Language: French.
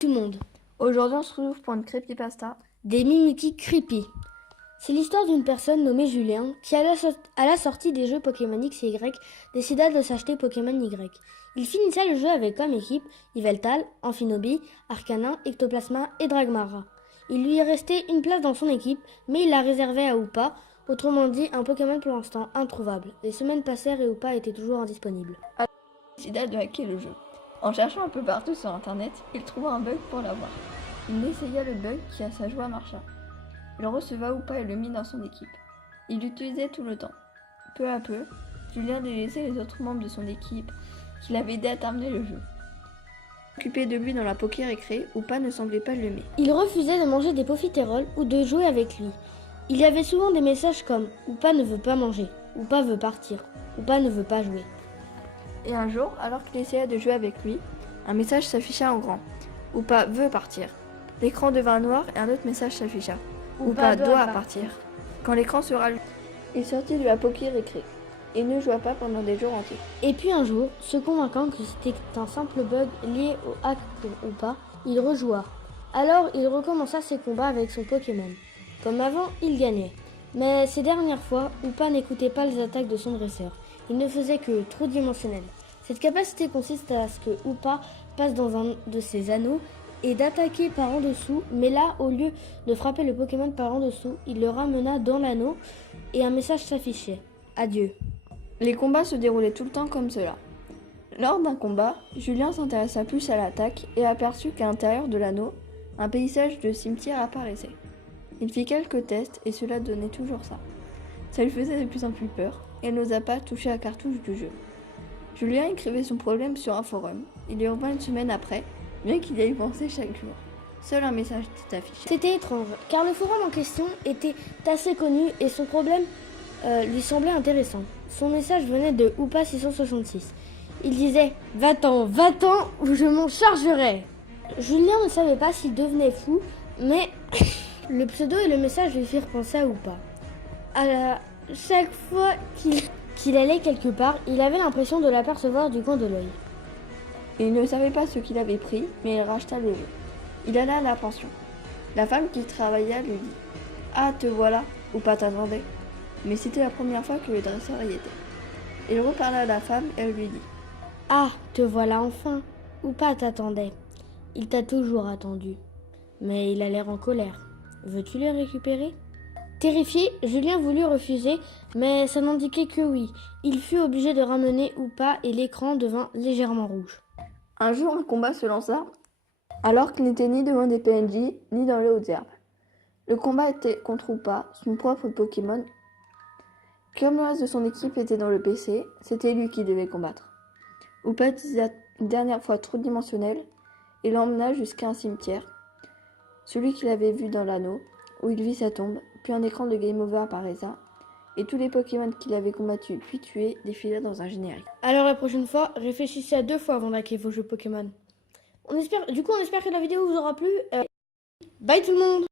Tout le monde. Aujourd'hui, on se retrouve pour une creepypasta. Des Mimikyu creepy. C'est l'histoire d'une personne nommée Julien qui, à la sortie des jeux Pokémon X et Y, décida de s'acheter Pokémon Y. Il finissait le jeu avec comme équipe Yveltal, Amphinobi, Arcanin, Ectoplasma et Dragmara. Il lui est resté une place dans son équipe, mais il la réservait à Hoopa, autrement dit un Pokémon pour l'instant introuvable. Les semaines passèrent et Hoopa était toujours indisponible. Il décida de hacker le jeu. En cherchant un peu partout sur internet, il trouva un bug pour l'avoir. Il essaya le bug qui à sa joie marcha. Il receva Hoopa et le mit dans son équipe. Il l'utilisait tout le temps. Peu à peu, Julien délaissait les autres membres de son équipe qui l'avaient aidé à terminer le jeu. Occupé de lui dans la poké-récré, Hoopa ne semblait pas l'aimer. Il refusait de manger des profiteroles ou de jouer avec lui. Il y avait souvent des messages comme « Hoopa ne veut pas manger »,« Hoopa veut partir »,« Hoopa ne veut pas jouer ». Et un jour, alors qu'il essayait de jouer avec lui, un message s'afficha en grand. Hoopa veut partir. L'écran devint noir et un autre message s'afficha. Hoopa doit partir. Quand l'écran se ralluma, il sortit de la poké-récré et ne joua pas pendant des jours entiers. Et puis un jour, se convainquant que c'était un simple bug lié au hack pour Hoopa, il rejoua. Alors il recommença ses combats avec son Pokémon. Comme avant, il gagnait. Mais ces dernières fois, Hoopa n'écoutait pas les attaques de son dresseur. Il ne faisait que trop dimensionnel. Cette capacité consiste à ce que Hoopa passe dans un de ses anneaux et d'attaquer par en dessous, mais là, au lieu de frapper le Pokémon par en dessous, il le ramena dans l'anneau et un message s'affichait. Adieu. Les combats se déroulaient tout le temps comme cela. Lors d'un combat, Julien s'intéressa plus à l'attaque et aperçut qu'à l'intérieur de l'anneau, un paysage de cimetière apparaissait. Il fit quelques tests et cela donnait toujours ça. Ça lui faisait de plus en plus peur et n'osa pas toucher la cartouche du jeu. Julien écrivait son problème sur un forum. Il y revint une semaine après, bien qu'il y ait pensé chaque jour. Seul un message était affiché. C'était étrange, car le forum en question était assez connu et son problème lui semblait intéressant. Son message venait de Hoopa 666. Il disait « Va-t'en, ou je m'en chargerai !» Julien ne savait pas s'il devenait fou, mais le pseudo et le message lui firent penser à Hoopa. Chaque fois qu'il allait quelque part, il avait l'impression de l'apercevoir du coin de l'œil. Il ne savait pas ce qu'il avait pris, mais il racheta le jeu. Il alla à la pension. La femme qui travailla lui dit « Ah, te voilà, Hoopa t'attendait !» Mais c'était la première fois que le dresseur y était. Il reparla à la femme et elle lui dit « Ah, te voilà enfin, Hoopa t'attendait. Il t'a toujours attendu. Mais il a l'air en colère. Veux-tu le récupérer ?» Terrifié, Julien voulut refuser, mais ça n'indiquait que oui. Il fut obligé de ramener Hoopa et l'écran devint légèrement rouge. Un jour, un combat se lança, alors qu'il n'était ni devant des PNJ, ni dans les hautes herbes. Le combat était contre Hoopa, son propre Pokémon. Comme le reste de son équipe était dans le PC, c'était lui qui devait combattre. Hoopa utilisa une dernière fois trop dimensionnel et l'emmena jusqu'à un cimetière, celui qu'il avait vu dans l'anneau, où il vit sa tombe, puis un écran de Game Over apparaissa, et tous les Pokémon qu'il avait combattus puis tués défilèrent dans un générique. Alors la prochaine fois, réfléchissez à 2 fois avant d'hacker vos jeux Pokémon. On espère que la vidéo vous aura plu. Bye tout le monde!